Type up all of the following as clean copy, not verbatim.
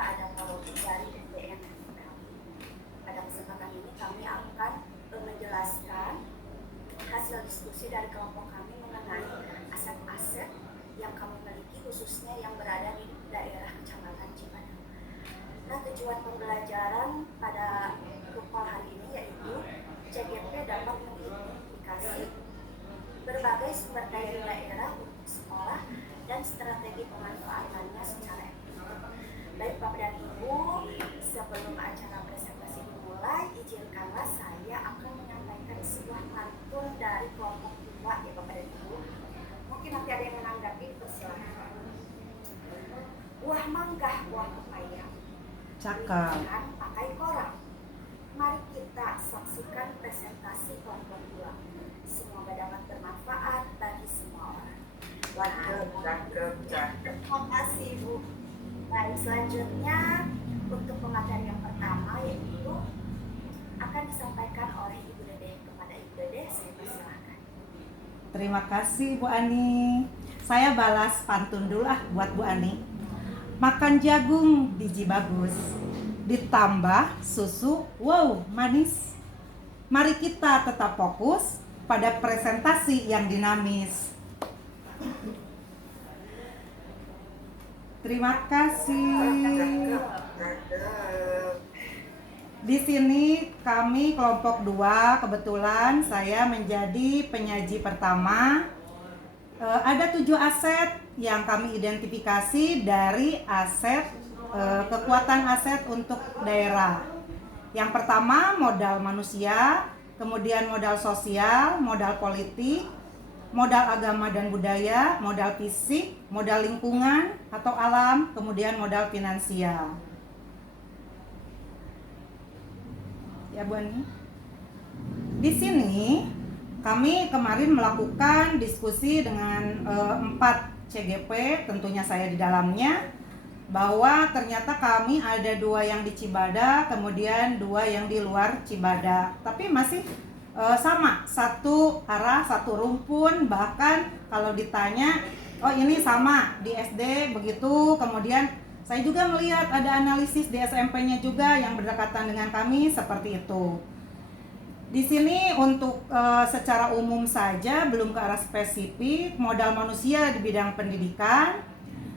ada Pak dari SDM. Pada kesempatan ini kami akan menjelaskan hasil diskusi dari kelompok kami mengenai aset-aset yang kami miliki, khususnya yang berada di daerah Kecamatan Cipadang. Nah, tujuan pembelajaran pada Kupal hari ini yaitu CGP dapat mengidentifikasi berbagai sumber daya di daerah untuk sekolah dan strategi pemanfaatannya secara efektif. Baik Bapak dan Ibu, sebelum acara presentasi dimulai, izinkanlah saya akan menyampaikan sebuah pantun dari kelompok 2 ya Bapak dan Ibu. Mungkin nanti ada yang menanggapi, persilakan. Buah mangga, buah pepaya, cakep. pakai koran. Mari kita saksikan presentasi kelompok 2. Semoga dapat bermanfaat bagi semua orang. Terima kasih Bu. Baik, selanjutnya untuk pemateri yang pertama yaitu akan disampaikan oleh Ibu Dede. Kepada Ibu Dede, saya persilakan. Terima kasih Bu Ani. Saya balas pantun dulu buat Bu Ani. Makan jagung biji bagus, ditambah susu, wow manis. Mari kita tetap fokus pada presentasi yang dinamis. Terima kasih. Di sini kami kelompok 2, kebetulan saya menjadi penyaji pertama. Ada 7 aset yang kami identifikasi dari aset kekuatan aset untuk daerah. Yang pertama modal manusia, kemudian modal sosial, modal politik, modal agama dan budaya, modal fisik, modal lingkungan atau alam, kemudian modal finansial. Ya Bu Ani. Di sini kami kemarin melakukan diskusi dengan 4 CGP, tentunya saya di dalamnya, bahwa ternyata kami ada 2 yang di Cibadak, kemudian 2 yang di luar Cibadak, tapi masih sama, satu arah, satu rumpun. Bahkan kalau ditanya, oh ini sama di SD begitu. Kemudian saya juga melihat ada analisis di SMP-nya juga yang berdekatan dengan kami seperti itu. Di sini untuk secara umum saja, belum ke arah spesifik, modal manusia di bidang pendidikan,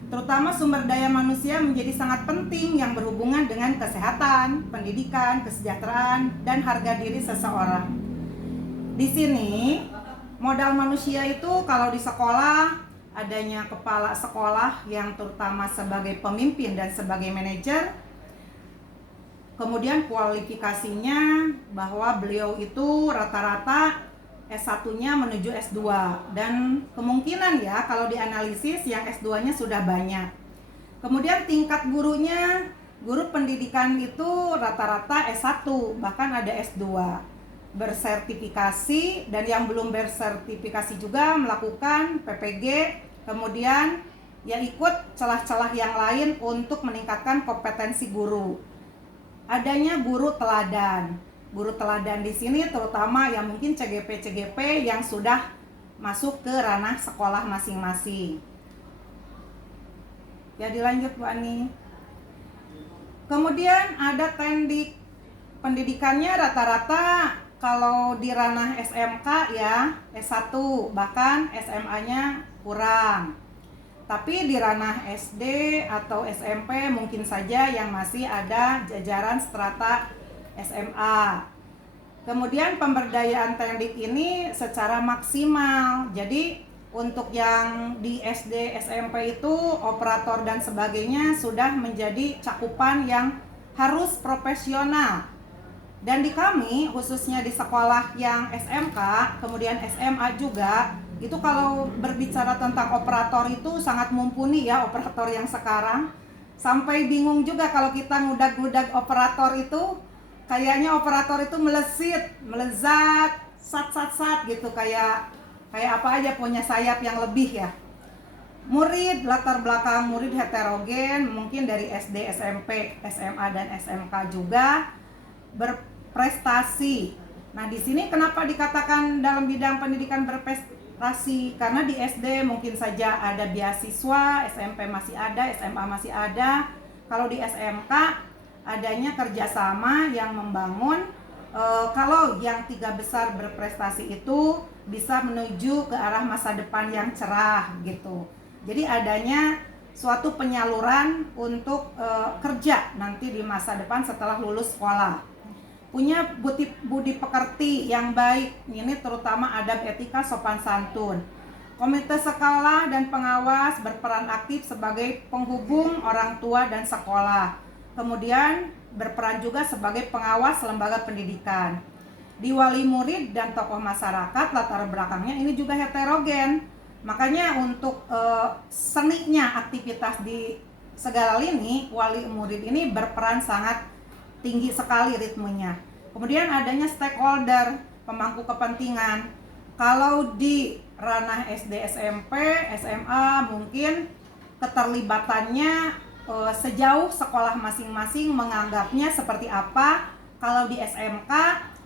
terutama sumber daya manusia menjadi sangat penting yang berhubungan dengan kesehatan, pendidikan, kesejahteraan, dan harga diri seseorang. Di sini modal manusia itu kalau di sekolah adanya kepala sekolah yang terutama sebagai pemimpin dan sebagai manajer. Kemudian kualifikasinya bahwa beliau itu rata-rata S1-nya menuju S2, dan kemungkinan ya kalau dianalisis yang S2-nya sudah banyak. Kemudian tingkat gurunya, guru pendidikan itu rata-rata S1, bahkan ada S2. Bersertifikasi, dan yang belum bersertifikasi juga melakukan PPG, kemudian ya ikut celah-celah yang lain untuk meningkatkan kompetensi guru. Adanya guru teladan. Guru teladan di sini terutama yang mungkin CGP-CGP yang sudah masuk ke ranah sekolah masing-masing. Ya, dilanjut Bu Ani. Kemudian ada teknik pendidikannya rata-rata kalau di ranah SMK ya S1, bahkan SMA-nya kurang. Tapi di ranah SD atau SMP mungkin saja yang masih ada jajaran strata SMA. Kemudian pemberdayaan teknik ini secara maksimal. Jadi untuk yang di SD, SMP itu operator dan sebagainya sudah menjadi cakupan yang harus profesional. Dan di kami khususnya di sekolah yang SMK, kemudian SMA juga, itu kalau berbicara tentang operator itu sangat mumpuni ya operator yang sekarang. Sampai bingung juga kalau kita ngudag-ngudag operator itu, kayaknya operator itu melezat, sat gitu, kayak apa aja punya sayap yang lebih ya. Murid, latar belakang murid heterogen, mungkin dari SD, SMP, SMA dan SMK juga berprestasi. Nah, di sini kenapa dikatakan dalam bidang pendidikan berprestasi? Karena di SD mungkin saja ada beasiswa, SMP masih ada, SMA masih ada. Kalau di SMK adanya kerjasama yang membangun, kalau yang 3 besar berprestasi itu bisa menuju ke arah masa depan yang cerah gitu. Jadi adanya suatu penyaluran untuk kerja nanti di masa depan setelah lulus sekolah. Punya budi pekerti yang baik, ini terutama adab etika sopan santun. Komite sekolah dan pengawas berperan aktif sebagai penghubung orang tua dan sekolah. Kemudian berperan juga sebagai pengawas lembaga pendidikan. Di wali murid dan tokoh masyarakat latar belakangnya ini juga heterogen. Makanya untuk seninya aktivitas di segala lini, wali murid ini berperan sangat tinggi sekali ritmenya. Kemudian adanya stakeholder, pemangku kepentingan. Kalau di ranah SD, SMP, SMA mungkin keterlibatannya sejauh sekolah masing-masing menganggapnya seperti apa. Kalau di SMK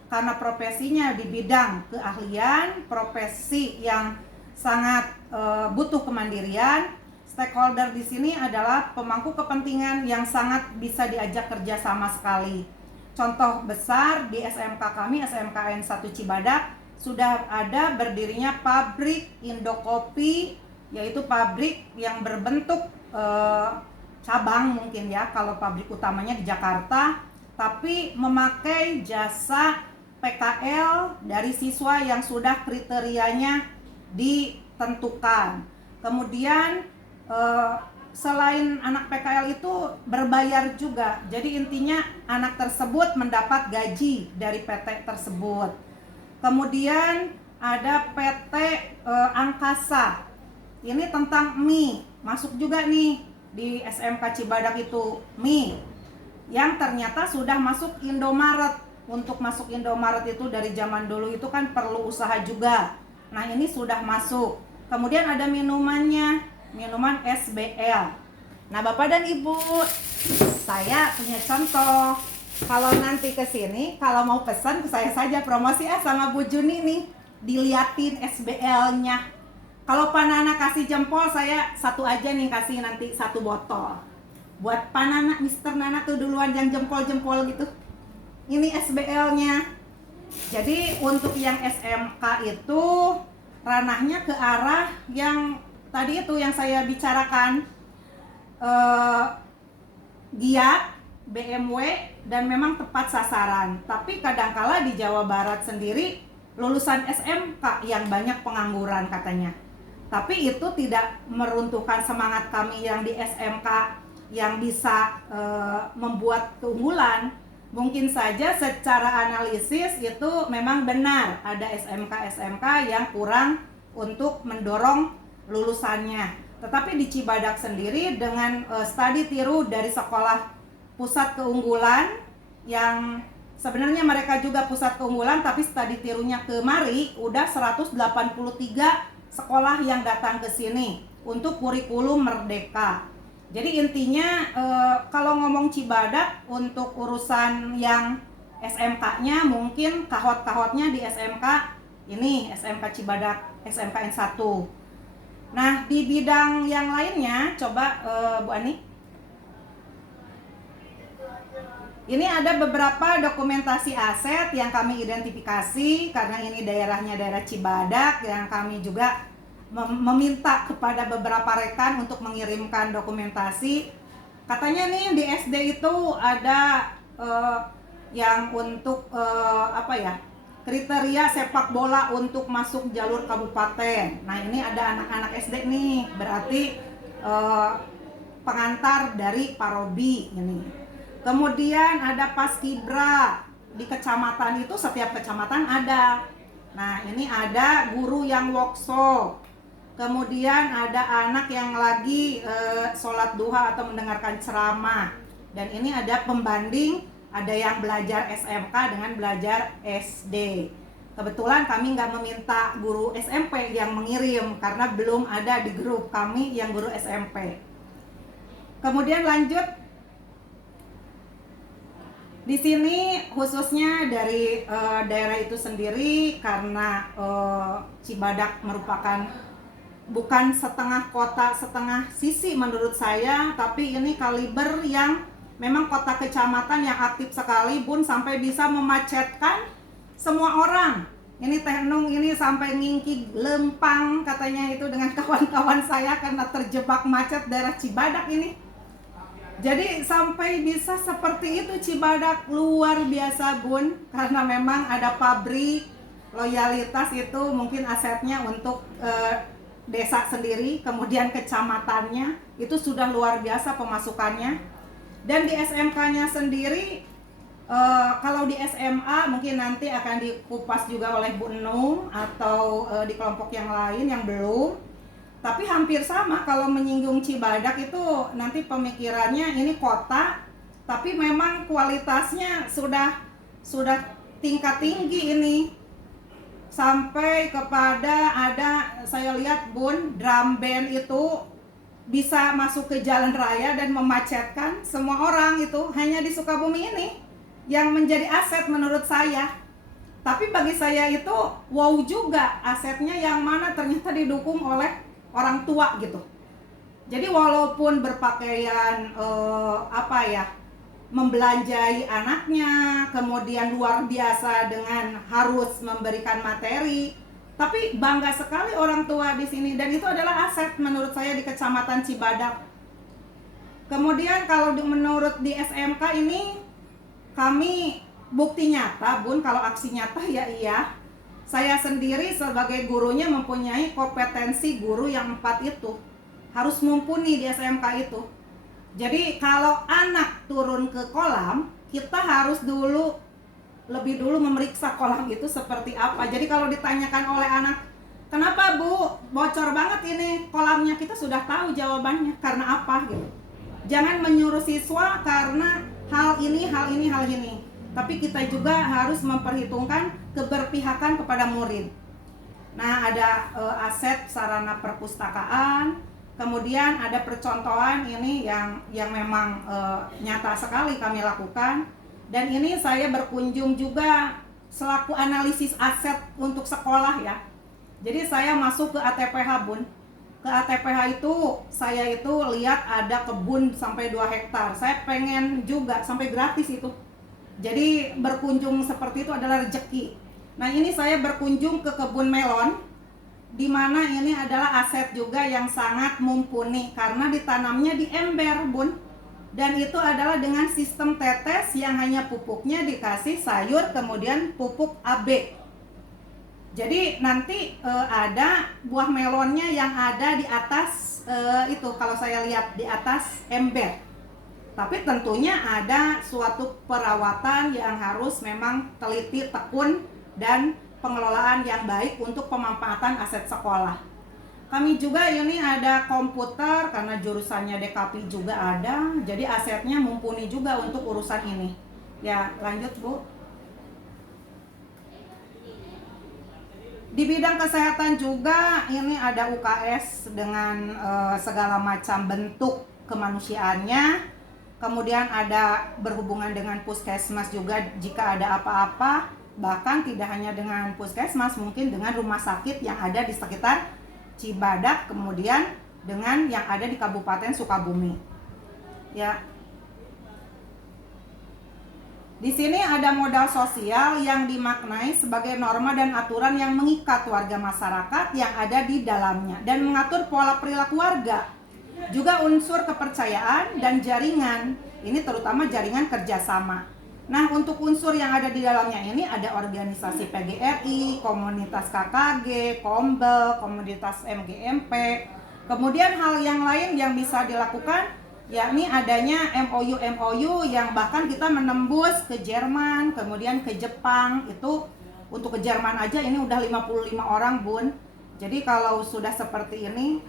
karena profesinya di bidang keahlian, profesi yang sangat butuh kemandirian, stakeholder di sini adalah pemangku kepentingan yang sangat bisa diajak kerja sama sekali. Contoh besar di SMK kami, SMKN 1 Cibadak, sudah ada berdirinya pabrik Indokopi, yaitu pabrik yang berbentuk cabang mungkin ya, kalau pabrik utamanya di Jakarta, tapi memakai jasa PKL dari siswa yang sudah kriterianya ditentukan. Kemudian selain anak PKL itu berbayar juga. Jadi intinya anak tersebut mendapat gaji dari PT tersebut. Kemudian ada PT Angkasa. Ini tentang mie. Masuk juga nih di SMK Cibadak itu mie. Yang ternyata sudah masuk Indomaret. Untuk masuk Indomaret itu dari zaman dulu itu kan perlu usaha juga. Nah, ini sudah masuk. Kemudian ada minumannya, minuman SBL. Nah, Bapak dan Ibu, saya punya contoh. Kalau nanti ke sini, kalau mau pesan ke saya saja, promosi sama Bu Juni nih, diliatin SBL-nya. Kalau Pak Nana kasih jempol, saya satu aja nih, kasih nanti 1 botol. Buat Pak Nana, Mister Nana tuh duluan yang jempol-jempol gitu. Ini SBL-nya. Jadi untuk yang SMK itu ranahnya ke arah yang tadi itu yang saya bicarakan, giat, BMW, dan memang tepat sasaran. Tapi kadangkala di Jawa Barat sendiri lulusan SMK yang banyak pengangguran katanya. Tapi itu tidak meruntuhkan semangat kami yang di SMK yang bisa membuat keunggulan. Mungkin saja secara analisis itu memang benar ada SMK yang kurang untuk mendorong lulusannya. Tetapi di Cibadak sendiri dengan studi tiru dari sekolah pusat keunggulan yang sebenarnya mereka juga pusat keunggulan, tapi studi tirunya kemari udah 183 sekolah yang datang ke sini untuk kurikulum merdeka. Jadi intinya kalau ngomong Cibadak untuk urusan yang SMK-nya mungkin kahot-kahotnya di SMK ini, SMK Cibadak, SMKN 1. Nah, di bidang yang lainnya, coba Bu Ani. Ini ada beberapa dokumentasi aset yang kami identifikasi karena ini daerahnya daerah Cibadak, yang kami juga meminta kepada beberapa rekan untuk mengirimkan dokumentasi. Katanya nih di SD itu ada yang untuk kriteria sepak bola untuk masuk jalur kabupaten. Nah, ini ada anak-anak SD nih, berarti pengantar dari Parobi ini. Kemudian ada paskibra di kecamatan itu, setiap kecamatan ada. Nah, ini ada guru yang workshop. Kemudian ada anak yang lagi sholat duha atau mendengarkan ceramah. Dan ini ada pembanding, ada yang belajar SMK dengan belajar SD. Kebetulan kami nggak meminta guru SMP yang mengirim karena belum ada di grup kami yang guru SMP. Kemudian lanjut, di sini khususnya dari daerah itu sendiri karena Cibadak merupakan bukan setengah kota setengah sisi menurut saya, tapi ini kaliber yang memang kota kecamatan yang aktif sekali Bun, sampai bisa memacetkan semua orang. Ini Teh Nung ini sampai ngingki lempang katanya itu dengan kawan-kawan saya karena terjebak macet daerah Cibadak ini. Jadi sampai bisa seperti itu Cibadak, luar biasa Bun, karena memang ada pabrik, loyalitas itu mungkin asetnya untuk desa sendiri, kemudian kecamatannya itu sudah luar biasa pemasukannya. Dan di SMK-nya sendiri, kalau di SMA mungkin nanti akan dikupas juga oleh Bu Enung atau di kelompok yang lain yang belum. Tapi hampir sama kalau menyinggung Cibadak itu nanti pemikirannya ini kota, tapi memang kualitasnya sudah tingkat tinggi ini. Sampai kepada ada, saya lihat Bun, drum band itu bisa masuk ke jalan raya dan memacetkan semua orang. Itu hanya di Sukabumi ini yang menjadi aset menurut saya. Tapi bagi saya itu wow juga, asetnya yang mana ternyata didukung oleh orang tua gitu. Jadi walaupun berpakaian membelanjai anaknya, kemudian luar biasa dengan harus memberikan materi, tapi bangga sekali orang tua di sini, dan itu adalah aset menurut saya di Kecamatan Cibadak. Kemudian kalau menurut di SMK ini, kami bukti nyata Bun, kalau aksi nyata ya iya. Saya sendiri sebagai gurunya mempunyai kompetensi guru yang 4 itu, harus mumpuni di SMK itu. Jadi kalau anak turun ke kolam, kita harus lebih dulu memeriksa kolam itu seperti apa. Jadi kalau ditanyakan oleh anak, kenapa Bu, bocor banget ini kolamnya, kita sudah tahu jawabannya, karena apa gitu. Jangan menyuruh siswa karena hal ini. Tapi kita juga harus memperhitungkan keberpihakan kepada murid. Nah, ada aset sarana perpustakaan. Kemudian ada percontohan ini yang memang nyata sekali kami lakukan. Dan ini saya berkunjung juga selaku analisis aset untuk sekolah ya. Jadi saya masuk ke ATPH Bun. Ke ATPH itu saya itu lihat ada kebun sampai 2 hektar. Saya pengen juga sampai gratis itu. Jadi berkunjung seperti itu adalah rezeki. Nah, ini saya berkunjung ke kebun melon, di mana ini adalah aset juga yang sangat mumpuni karena ditanamnya di ember Bun, dan itu adalah dengan sistem tetes yang hanya pupuknya dikasih sayur kemudian pupuk AB. Jadi nanti ada buah melonnya yang ada di atas itu, kalau saya lihat di atas ember. Tapi tentunya ada suatu perawatan yang harus memang teliti, tekun, dan pengelolaan yang baik untuk pemanfaatan aset sekolah. Kami juga ini ada komputer karena jurusannya DKP juga ada, jadi asetnya mumpuni juga untuk urusan ini. Ya, lanjut Bu. Di bidang kesehatan juga ini ada UKS dengan segala macam bentuk kemanusiaannya. Kemudian ada berhubungan dengan puskesmas juga jika ada apa-apa. Bahkan tidak hanya dengan puskesmas, mungkin dengan rumah sakit yang ada di sekitar Cibadak, kemudian dengan yang ada di Kabupaten Sukabumi. Ya. Di sini ada modal sosial yang dimaknai sebagai norma dan aturan yang mengikat warga masyarakat yang ada di dalamnya dan mengatur pola perilaku warga. Juga unsur kepercayaan dan jaringan, ini terutama jaringan kerjasama. Nah, untuk unsur yang ada di dalamnya ini ada organisasi PGRI, komunitas KKG, Kombel, komunitas MGMP. Kemudian hal yang lain yang bisa dilakukan yakni adanya MOU yang bahkan kita menembus ke Jerman, kemudian ke Jepang. Itu untuk ke Jerman aja ini udah 55 orang Bun. Jadi kalau sudah seperti ini.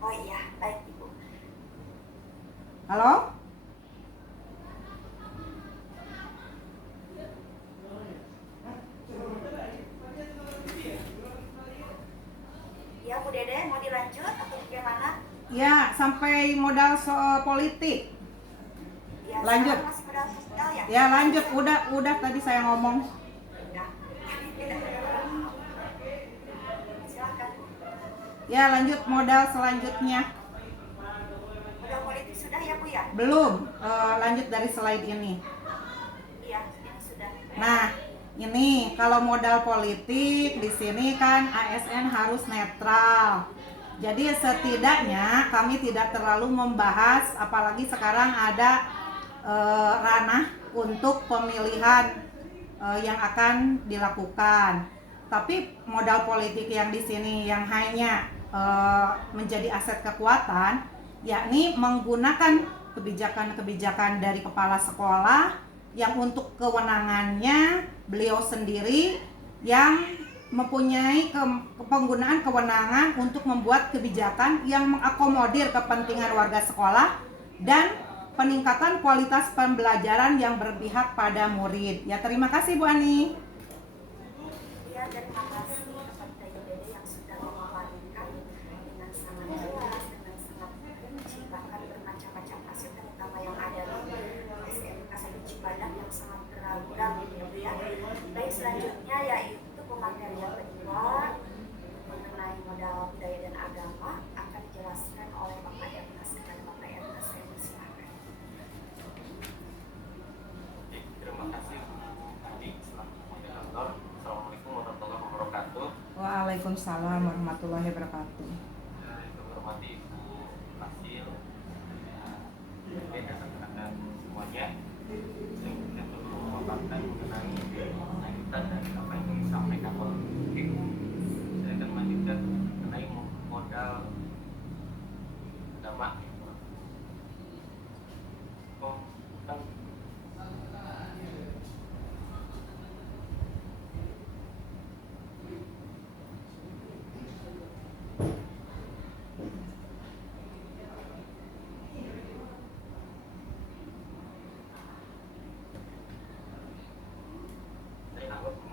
Oh iya, baik Ibu. Halo? Ya Bu Dede, mau dilanjut atau bagaimana? Ya, sampai modal politik. Ya, Lanjut. masih modal sosial ya? Ya, lanjut. Udah tadi saya ngomong. Ya. Silakan Ya, lanjut modal selanjutnya. Modal politik sudah ya Bu ya? Belum, lanjut dari slide ini. Iya, ini sudah. Nah, ini kalau modal politik di sini kan ASN harus netral. Jadi setidaknya kami tidak terlalu membahas, apalagi sekarang ada ranah untuk pemilihan yang akan dilakukan. Tapi modal politik yang di sini yang hanya menjadi aset kekuatan, yakni menggunakan kebijakan-kebijakan dari kepala sekolah yang untuk kewenangannya beliau sendiri yang mempunyai penggunaan kewenangan untuk membuat kebijakan yang mengakomodir kepentingan warga sekolah dan peningkatan kualitas pembelajaran yang berpihak pada murid. Ya, terima kasih Bu Ani. Iya, terima kasih kepada IBD yang sudah memaparkan dengan sangat jelas, dengan sangat rinci, bahkan bermacam-macam kasus terutama yang ada di SMK 1 Cibadak yang sangat beragam gitu ya. Baik, selanjutnya yaitu pemateri yang kedua mengenai modal budaya dan agama akan dijelaskan oleh Bapak Ernest. Kepada Bapak Ernest, saya persilakan. Terima kasih adik selaku moderator. Assalamualaikum warahmatullahi wabarakatuh. Waalaikumsalam warahmatullahi wabarakatuh. Yang hormati Ibu Nasil, dan rekan-rekan semuanya. Saya perlu memaparkan mengenai lanjutan dari apa yang disampaikan oleh Ibu. Saya akan melanjutkan mengenai modal agama.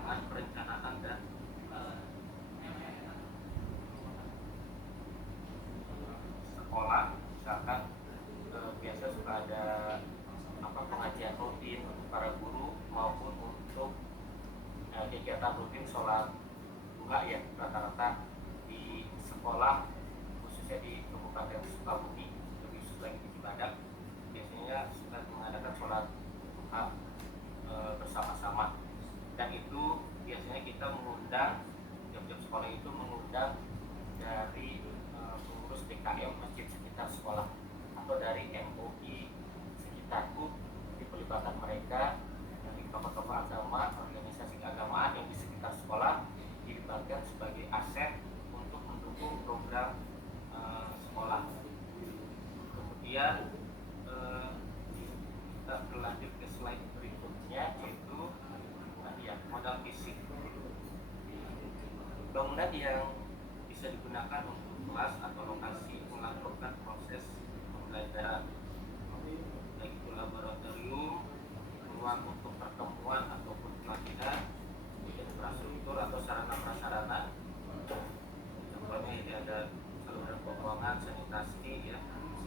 Perencanaan dan sekolah, misalkan biasa suka ada pengajian rutin untuk para guru maupun untuk kegiatan rutin sholat duha ya, rata-rata di sekolah khususnya di Kabupaten Sukabumi, lebih khusus lagi di Cibadak, biasanya suka mengadakan sholat duha bersama-sama. Dan itu biasanya kita mengundang, jam-jam sekolah itu mengundang dari pengurus DKM masjid sekitar sekolah atau dari MUI sekitarku, di pelibatan mereka dari tokoh-tokoh agama, organisasi keagamaan yang di sekitar sekolah dilibatkan sebagai aset untuk mendukung program sekolah. Kemudian kita berlanjut ke slide berikutnya, yaitu modal fisik. Bangunan yang bisa digunakan untuk kelas atau lokasi melakukan proses pembelajaran, baik itu laboratorium, ruang untuk pertemuan ataupun pelatihan, infrastruktur atau sarana prasarana. Contohnya ini ada saluran pembuangan, sanitasi, ya,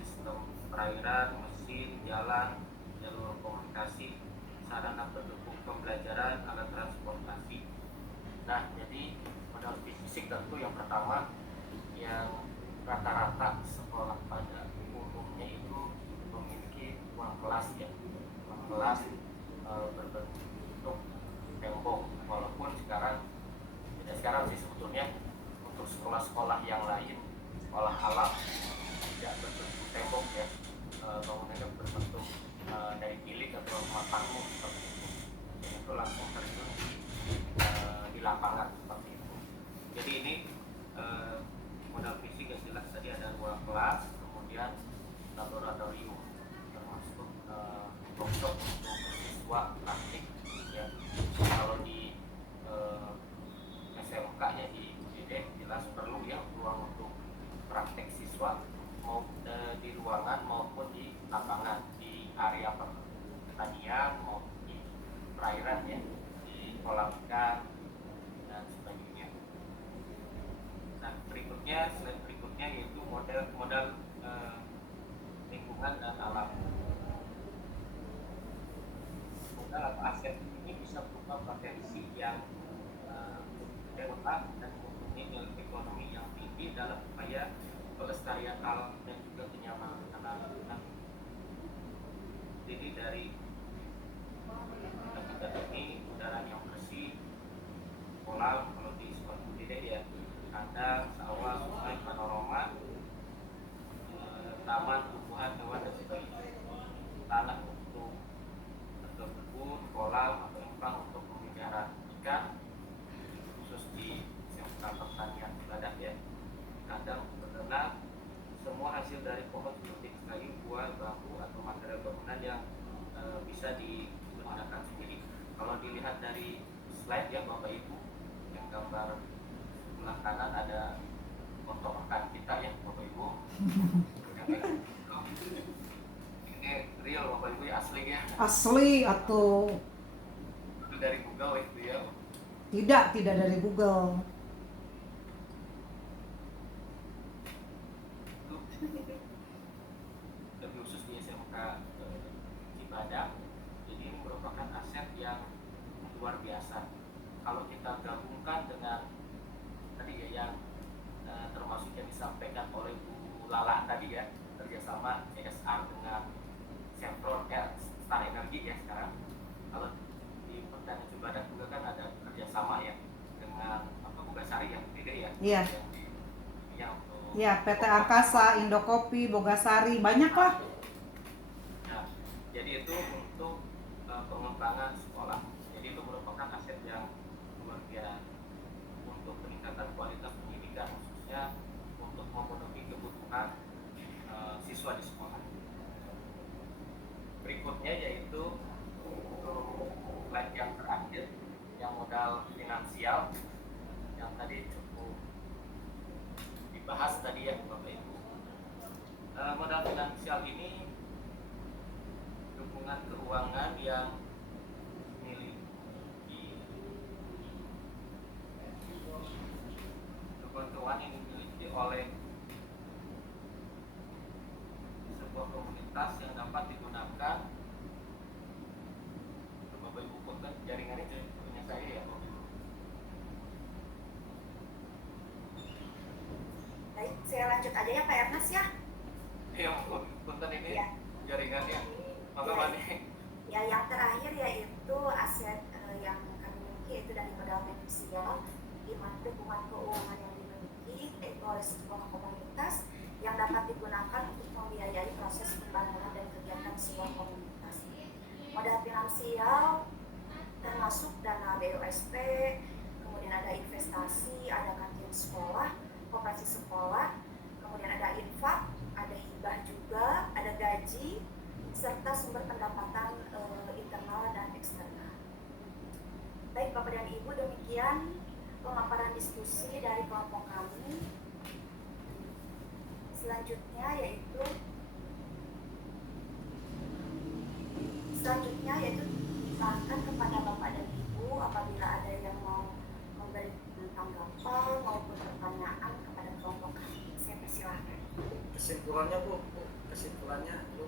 sistem perairan, mesin, jalan, jalur komunikasi, sarana pendukung pembelajaran, alat transportasi. Nah, jadi modal fisik tentu yang pertama, yang rata-rata sekolah pada umumnya itu memiliki ruang kelas ya, ruang kelas berbentuk tembok. Walaupun sekarang tidak sekarang sih sebetulnya untuk sekolah-sekolah yang lain, sekolah alam tidak berbentuk tembok ya, bangunannya berbentuk dari bilik atau rumah panggung seperti itu. Dan itu langsung terjun di lapangan seperti itu. Jadi ini modal fisik yang jelas tadi ada ruang kelas, kemudian laboratorium, termasuk workshop untuk siswa praktik ya. Kalau di SMK nya di UGD jelas perlu ya ruang untuk praktek siswa mau di ruangan maupun di lapangan, di area pertanian maupun di perairan ya, di kolam ikan dan sebagainya. Nah, berikutnya, slide berikutnya yaitu modal lingkungan dan alam. Modal atau aset ini bisa berupa potensi yang berlebihan dan mempunyai nilai ekonomi yang tinggi ini dalam upaya pelestarian alam dan juga kenyamanan anak-anak. Jadi dari habitat ini udara yang bersih, kolam kalau di sekolah budaya ya, kandang, sawah, sungai, panorama, taman, tumbuhan, hewan dan sebagainya. Tanah untuk berkebun, kolam atau empang untuk memelihara ikan, khusus di sektor pertanian badak ya, kandang untuk beternak. Semua hasil dari pohon seperti kayu, buah, bambu atau material bangunan yang bisa digunakan sendiri. Kalau dilihat dari slide ya Bapak Ibu, yang gambar sebelah kanan ada foto rekan kita ya Bapak Ibu. Ini real Bapak Ibu ya, asli ya. Asli atau Itu dari Google itu ya. tidak dari Google. Lebih khusus di SMK Cibadak. Jadi ini merupakan aset yang luar biasa. Kalau kita gabungkan dengan tadi ya yang termasuk yang disampaikan oleh Bu Lala tadi ya, kerjasama CSR dengan Chevron ya, Star Energy ya sekarang. Kalau di pertanian Cibadak juga kan ada kerjasama ya dengan Bogasari yang beda ya. Iya. Yang Ya, PT Angkasa, Indokopi, Bogasari, banyak lah. Nah, jadi itu untuk pengembangan sekolah. Jadi itu merupakan aset yang luar biasa untuk peningkatan kualitas pendidikan, khususnya untuk memenuhi kebutuhan siswa di sekolah. Berikutnya yaitu slide yang terakhir, yang modal finansial, yang tadi cukup dibahas tadi ya Bapak Ibu. Modal finansial ini dukungan keuangan yang dimiliki oleh sebuah komunitas yang dapat digunakan. Bapak Ibu punten jaringannya punya saya ya Bapak Ibu. Baik, saya lanjut aja ya Pak Ernest ya. Ya punten ini Ya. jaringannya. Maka Ya. mana? Ya, yang terakhir yaitu aset yang kami miliki yaitu dari modal manusia, di mana dukungan keuangan yang dimiliki yaitu oleh sebuah komunitas yang dapat digunakan untuk membiayai proses pembangunan dan kegiatan sebuah komunitas. Modal finansial termasuk dana BUSP, kemudian ada investasi, ada kantin sekolah, koperasi sekolah, kemudian ada infak, ada hibah juga, ada gaji, serta sumber pendapatan internal dan eksternal. Baik Bapak dan Ibu, demikian pemaparan diskusi dari kelompok kami. Selanjutnya yaitu diserahkan kepada Bapak dan Ibu apabila ada yang mau memberi tanggapan maupun pertanyaan kepada kelompok kami. Saya persilahkan. Kesimpulannya Bu, kesimpulannya Bu.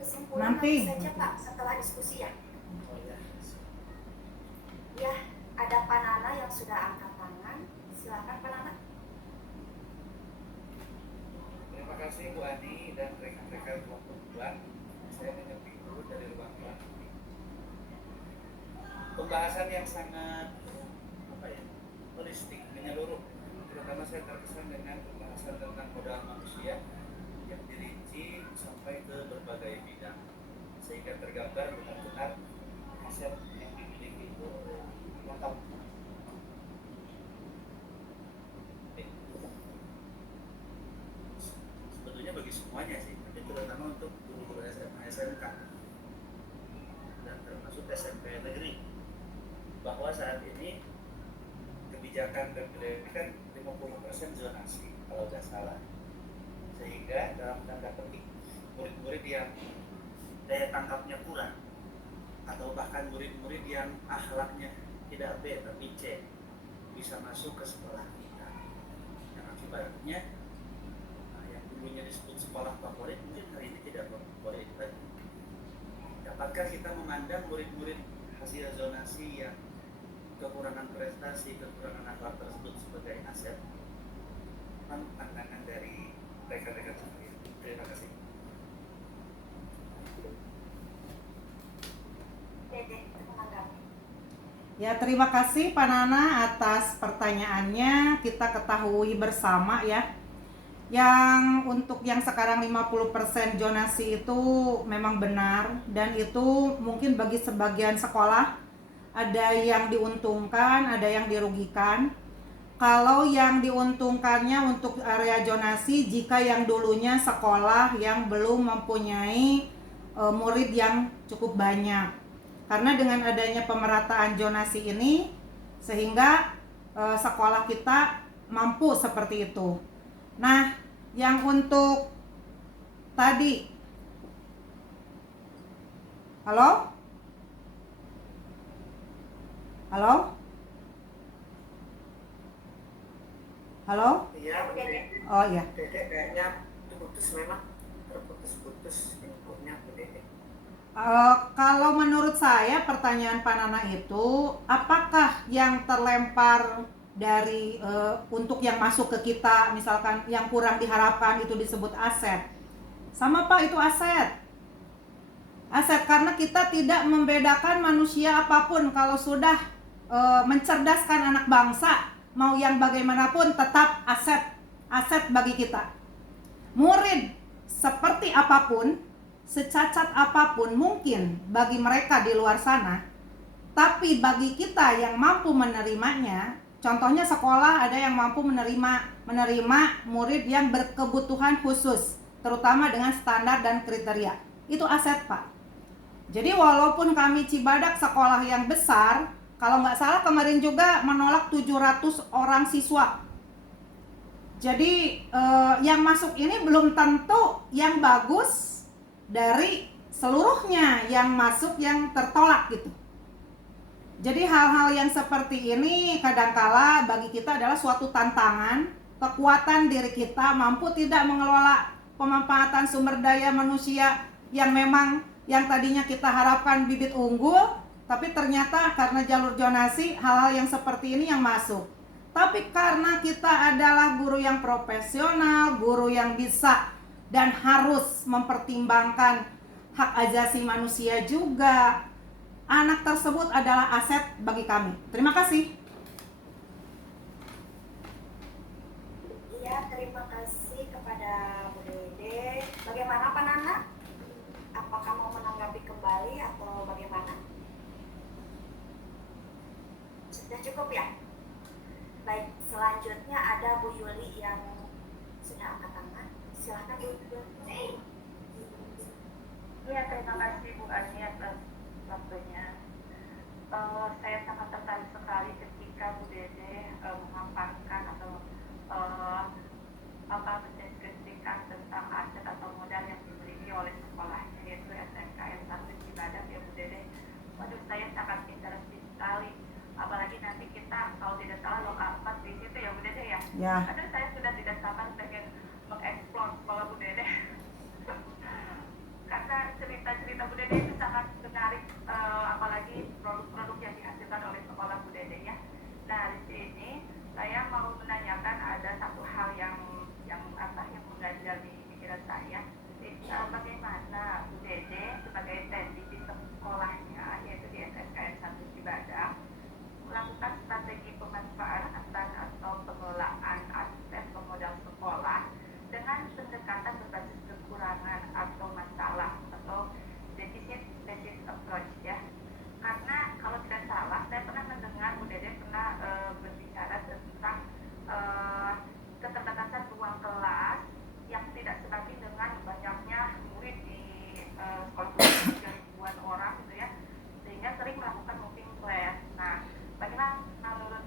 Kesimpulan Nanti. saja Pak setelah diskusi ya. Oh ya. Ya, ada Pak Nana yang sudah angkat tangan. Silakan Pak Nana. Terima kasih Bu Ani dan rekan-rekan kelompok 2. Saya mengerti dulu dari ruang kelas. Pembahasan yang sangat holistik, menyeluruh. Terutama saya terkesan dengan pembahasan tentang modal manusia yang dirinci sampai ke berbagai bidang, sehingga tergambar benar-benar aset yang dimiliki itu lengkap. Sebetulnya bagi semuanya sih, tapi terutama untuk guru-guru SMA, SMK dan termasuk SMP negeri, bahwa saat ini kebijakan dan pendidikan 50% zonasi kalau tidak salah, sehingga dalam tanda petik murid-murid yang daya tangkapnya kurang atau bahkan murid-murid yang akhlaknya tidak B tapi C bisa masuk ke sekolah kita, yang akibatnya yang dulunya disebut sekolah favorit mungkin hari ini tidak favorit lagi. Dapatkah kita memandang murid-murid hasil zonasi yang kekurangan prestasi, kekurangan akhlak tersebut sebagai aset? pandangan dari rekan-rekan sekalian. Terima kasih. Dede, menanggapi. Ya, terima kasih Pak Nana atas pertanyaannya. Kita ketahui bersama ya, yang untuk yang sekarang 50% zonasi itu memang benar, dan itu mungkin bagi sebagian sekolah ada yang diuntungkan, ada yang dirugikan. Kalau yang diuntungkannya untuk area zonasi, jika yang dulunya sekolah yang belum mempunyai murid yang cukup banyak. Karena dengan adanya pemerataan zonasi ini, sehingga sekolah kita mampu seperti itu. Nah, yang untuk tadi, halo? Halo? Halo? Iya, Dede. Oh iya. Dede kayaknya putus, memang terputus-putus infonya Bu Dede. Kalau menurut saya pertanyaan Pak Nana itu, apakah yang terlempar dari untuk yang masuk ke kita, misalkan yang kurang diharapkan itu disebut aset? Sama Pak, itu aset. Aset karena kita tidak membedakan manusia apapun. Kalau sudah mencerdaskan anak bangsa, mau yang bagaimanapun tetap aset bagi kita. Murid seperti apapun, secacat apapun mungkin bagi mereka di luar sana, tapi bagi kita yang mampu menerimanya, contohnya sekolah ada yang mampu menerima murid yang berkebutuhan khusus, terutama dengan standar dan kriteria. Itu aset, Pak. Jadi walaupun kami Cibadak sekolah yang besar, kalau nggak salah kemarin juga menolak 700 orang siswa. Jadi yang masuk ini belum tentu yang bagus dari seluruhnya yang masuk yang tertolak gitu. Jadi hal-hal yang seperti ini kadangkala bagi kita adalah suatu tantangan, kekuatan diri kita mampu tidak mengelola pemanfaatan sumber daya manusia yang memang yang tadinya kita harapkan bibit unggul, tapi ternyata karena jalur zonasi hal-hal yang seperti ini yang masuk. Tapi karena kita adalah guru yang profesional, guru yang bisa dan harus mempertimbangkan hak asasi manusia juga, anak tersebut adalah aset bagi kami. Terima kasih. Iya, terima kasih kepada Bu Dede. Bagaimana Pak Nana? Apakah mau menanggapi kembali atau bagaimana? Sudah cukup ya? Baik, selanjutnya ada Bu Yuli yang sudah angkat tangan. Silakan Bu Yuli. Iya, terima kasih Bu Ani atas waktunya. Saya sangat tertarik sekali ketika Bu Dede memaparkan atau mendeskripsikan tentang aset atau modal yang dimiliki oleh sekolahnya, yaitu SMKN 1 Cibadak ya Bu Dede. Waduh, saya sangat interaktif sekali. Apalagi nanti kita kalau tidak salah lokal 4 di situ ya Bu Dede ya. Ya. Aduh, saya sudah tidak sabar pengen mengeksplor sekolah Bu Dede. Karena cerita-cerita Bu Dede itu sangat menarik, apalagi produk-produk yang dihasilkan oleh sekolah Bu Dede ya. Nah, di sini saya mau menanyakan ada satu hal yang mengganjal di pikiran saya. Bagaimana Bu Dede sebagai TNI di sekolahnya, yaitu di SMKN 1 Cibadak, melakukan strategi pemanfaatan atau pengelolaan aset pemodal sekolah dengan pendekatan berbasis kekurangan atau masalah atau deficit approach ya. Karena kalau tidak salah saya pernah mendengar Bu Dede pernah berbicara tentang keterbatasan ruang kelas yang tidak sebanding dengan banyaknya murid di sekolah ribuan orang gitu ya, sehingga sering melakukan moving class. Nah, bagaimana menurut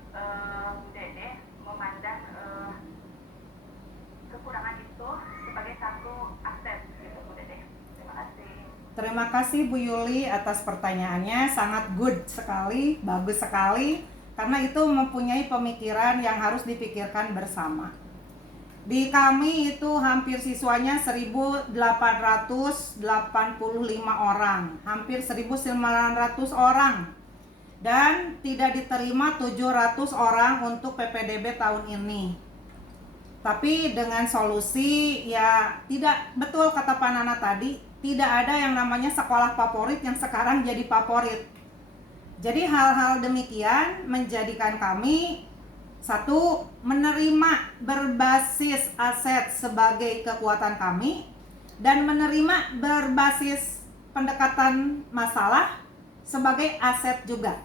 Bu Dede memandang kekurangan itu sebagai satu aset gitu Bu Dede? Terima kasih. Terima kasih Bu Yuli atas pertanyaannya, sangat good sekali, bagus sekali, karena itu mempunyai pemikiran yang harus dipikirkan bersama. Di kami itu hampir siswanya 1.885 orang, hampir 1.900 orang, dan tidak diterima 700 orang untuk PPDB tahun ini. Tapi dengan solusi ya tidak betul kata Pak Nana tadi, tidak ada yang namanya sekolah favorit yang sekarang jadi favorit. Jadi hal-hal demikian menjadikan kami satu, menerima berbasis aset sebagai kekuatan kami dan menerima berbasis pendekatan masalah sebagai aset juga.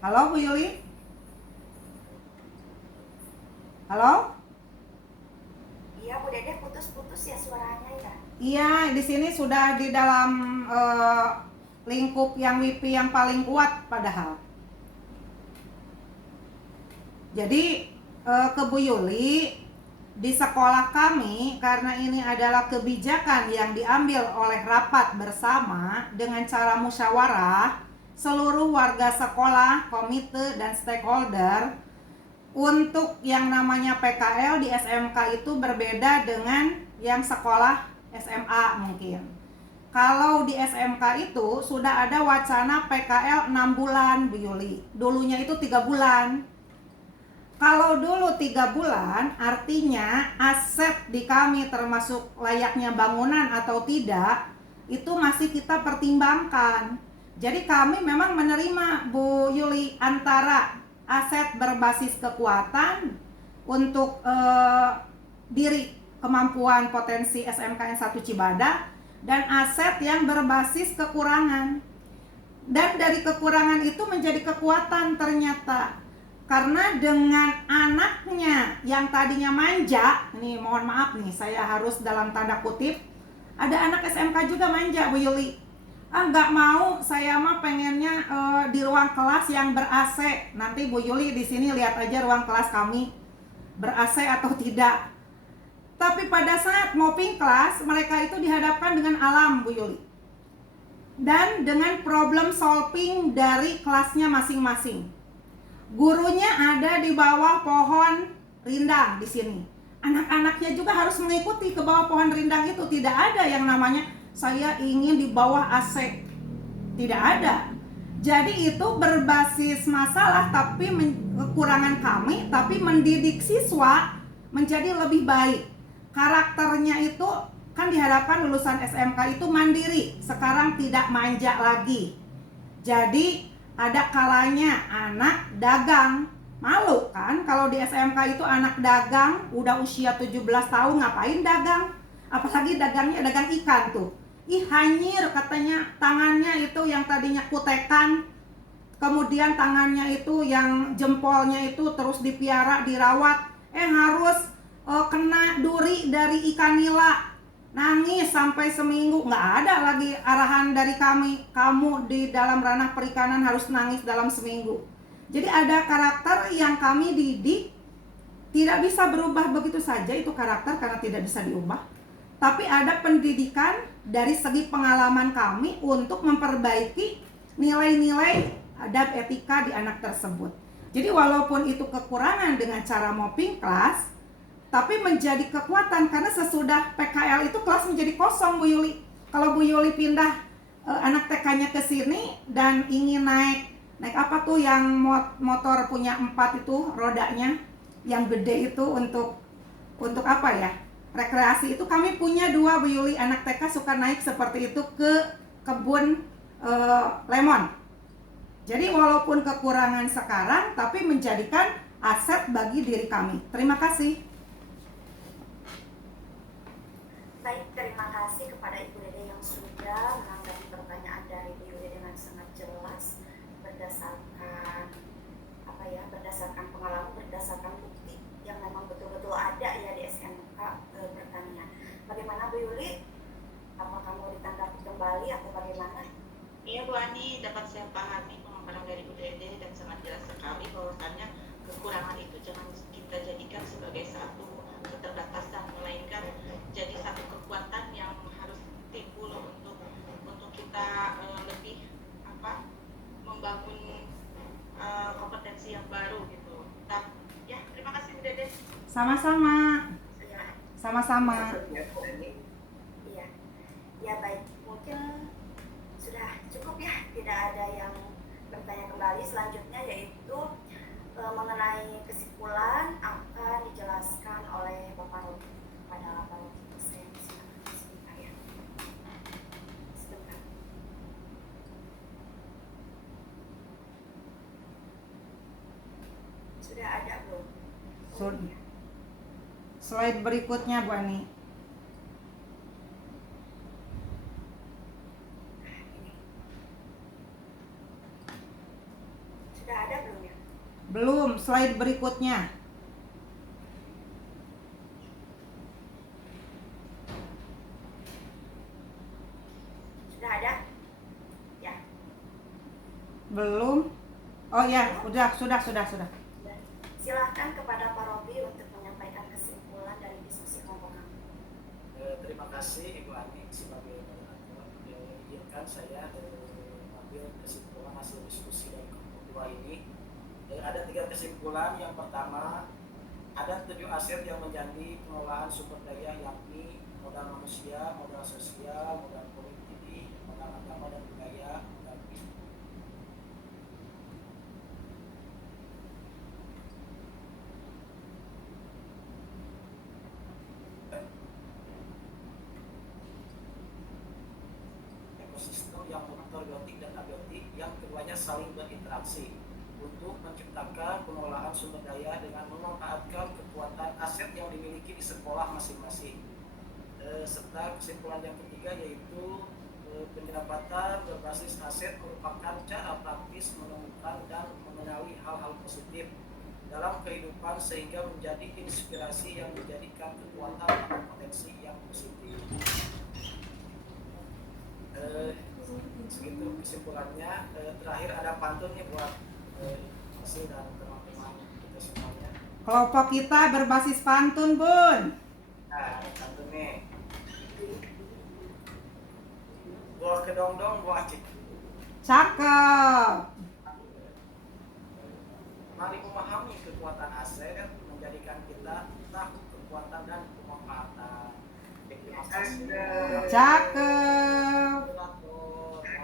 Halo Bu Yuli? Halo? Iya Bu Dede, putus-putus ya suaranya ya. Iya, di sini sudah di dalam lingkup yang WiFi yang paling kuat padahal. Jadi ke Bu Yuli, di sekolah kami karena ini adalah kebijakan yang diambil oleh rapat bersama dengan cara musyawarah seluruh warga sekolah, komite dan stakeholder. Untuk yang namanya PKL di SMK itu berbeda dengan yang sekolah SMA mungkin. Kalau di SMK itu sudah ada wacana PKL 6 bulan Bu Yuli. Dulunya itu 3 bulan. Kalau dulu 3 bulan artinya aset di kami termasuk layaknya bangunan atau tidak itu masih kita pertimbangkan. Jadi kami memang menerima Bu Yuli antara aset berbasis kekuatan untuk diri kemampuan potensi SMKN 1 Cibadak dan aset yang berbasis kekurangan. Dan dari kekurangan itu menjadi kekuatan ternyata. Karena dengan anaknya yang tadinya manja, ini mohon maaf nih, saya harus dalam tanda kutip, ada anak SMK juga manja Bu Yuli. Nggak mau, saya mah pengennya di ruang kelas yang ber-AC. Nanti Bu Yuli di sini lihat aja ruang kelas kami ber-AC atau tidak. Tapi pada saat mopping kelas, mereka itu dihadapkan dengan alam Bu Yuli. Dan dengan problem solving dari kelasnya masing-masing. Gurunya ada di bawah pohon rindang di sini. Anak-anaknya juga harus mengikuti ke bawah pohon rindang itu. Tidak ada yang namanya saya ingin di bawah AC. Tidak ada. Jadi itu berbasis masalah tapi kekurangan kami, tapi mendidik siswa menjadi lebih baik. Karakternya itu kan diharapkan lulusan SMK itu mandiri. Sekarang tidak manja lagi. Jadi ada kalanya anak dagang. Malu kan kalau di SMK itu anak dagang udah usia 17 tahun ngapain dagang? Apalagi dagangnya dagang ikan tuh. Ih hanyir katanya, tangannya itu yang tadinya kutekan, kemudian tangannya itu yang jempolnya itu terus dipiara, dirawat, harus kena duri dari ikan nila. Nangis sampai seminggu, nggak ada lagi arahan dari kami, kamu di dalam ranah perikanan harus nangis dalam seminggu. Jadi ada karakter yang kami didik, tidak bisa berubah begitu saja itu karakter karena tidak bisa diubah. Tapi ada pendidikan dari segi pengalaman kami untuk memperbaiki nilai-nilai adab etika di anak tersebut. Jadi walaupun itu kekurangan dengan cara mopping kelas, tapi menjadi kekuatan karena sesudah PKL itu kelas menjadi kosong Bu Yuli. Kalau Bu Yuli pindah anak TK-nya ke sini dan ingin naik apa tuh yang motor punya 4 itu rodanya yang gede itu untuk apa ya? Rekreasi itu kami punya 2 Bu Yuli, anak TK suka naik seperti itu ke kebun lemon. Jadi walaupun kekurangan sekarang tapi menjadikan aset bagi diri kami. Terima kasih. Baik, terima kasih kepada Ibu Dede yang sudah menanggapi pertanyaan dari Bu Yuli dengan sangat jelas berdasarkan berdasarkan pengalaman, berdasarkan bukti yang memang betul-betul ada ya di SMK pertanian. Bagaimana Bu Yuli? Apakah mau ditanggapi kembali atau bagaimana? Iya Bu Ani, dapat saya pahami pemaparan dari Bu Dede dan sangat jelas sekali bahwasannya kekurangan itu jangan kita jadikan sebagai satu keterbatasan, melainkan jadi satu kekuatan yang harus timbul untuk kita lebih membangun kompetensi yang baru gitu. Ya, terima kasih Bu Dede. Sama-sama. Ya, Sama-sama. iya. Ya baik, mungkin sudah cukup ya, tidak ada yang bertanya kembali. Selanjutnya yaitu mengenai kesimpulan akan dijelaskan Pak Robi, kepada Pak Robi. Saya silakan sebentar ya. Sebentar. Sudah ada belum? Sudah. Slide berikutnya Bu Ani. Ini. Sudah ada belum ya? Belum, slide berikutnya. Sudah ada? Ya. Belum. Oh ya, sudah. Silahkan kepada Pak Robi untuk menyampaikan kesimpulan dari diskusi kelompok kami. Terima kasih Ibu Ani sebagai moderator. Izinkan saya mengambil kesimpulan hasil diskusi dari kelompok 2 ini. Ada 3 kesimpulan. Yang pertama, ada 7 aset yang menjadi pengelolaan sumber daya, yakni modal manusia, modal sosial, modal politik, modal agama dan budaya, modal bisnis. Ekosistem yang faktor biotik dan abiotik yang keduanya saling berinteraksi untuk menciptakan pengelolaan sumber daya dengan memanfaatkan kekuatan aset yang dimiliki di sekolah masing-masing. Serta kesimpulan yang ketiga yaitu pendapatan berbasis aset merupakan cara praktis menemukan dan mengenali hal-hal positif dalam kehidupan sehingga menjadi inspirasi yang menjadikan kekuatan dan potensi yang positif. Segitu kesimpulannya. Terakhir ada pantunnya buat Masih dan teman-teman kita semuanya. Kelompok kita berbasis pantun, Bun. Nah, ada pantun nih. Buah kedong-dong, buah cik. Cakep. Mari memahami kekuatan aset menjadikan kita tahu kekuatan dan pemanfaatan. Terima kasih. Cakep.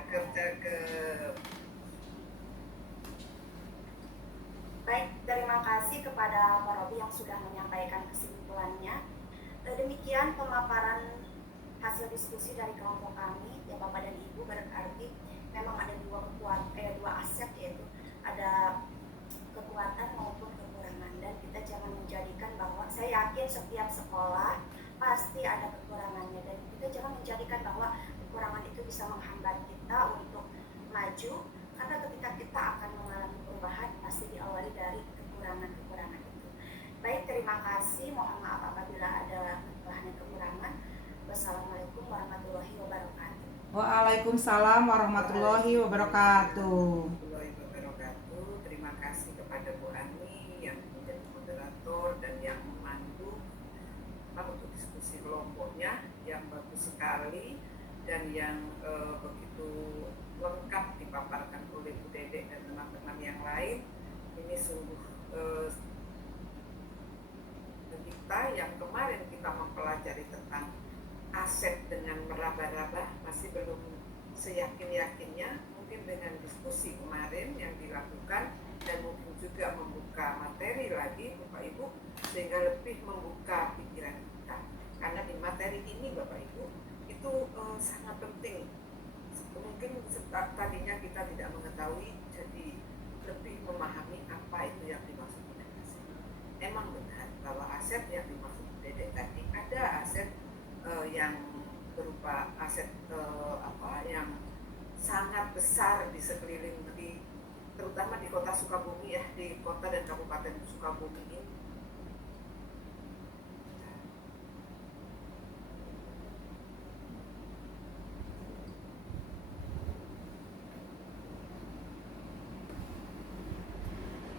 Cakep. Baik, terima kasih kepada Pak Robi yang sudah menyampaikan kesimpulannya. Demikian pemaparan hasil diskusi dari kelompok kami, ya Bapak dan Ibu, berarti memang ada dua aset, yaitu ada kekuatan maupun kekurangan, dan kita jangan menjadikan bahwa saya yakin setiap sekolah pasti ada kekurangannya, dan kita jangan menjadikan bahwa kekurangan itu bisa menghambat kita untuk maju, karena ketika kita akan mengalami perubahan pasti diawali dari kekurangan-kekurangan itu. Baik, terima kasih. Mohon maaf apabila ada kesalahan dan kekurangan. Wassalamualaikum warahmatullahi wabarakatuh. Waalaikumsalam warahmatullahi wabarakatuh. Terima kasih kepada Bu Ani yang menjadi moderator dan yang memandu untuk diskusi kelompoknya yang bagus sekali dan yang begitu lengkap dipaparkan oleh Bu Dede dan teman-teman yang lain. Ini sungguh kita yang kemarin kita mempelajari tentang aset dengan meraba-raba masih belum seyakin-yakinnya. Mungkin dengan diskusi kemarin yang dilakukan dan mungkin juga membuka materi lagi Bapak Ibu, sehingga lebih membuka pikiran kita, karena di materi ini Bapak Ibu itu sangat penting. Mungkin tadinya kita tidak mengetahui, jadi lebih memahami apa itu yang dimaksud dengan aset. Emang benar bahwa aset yang dimaksud Dede tadi ada aset yang berupa aset yang sangat besar di sekeliling, terutama di kota Sukabumi ya, di kota dan kabupaten Sukabumi ini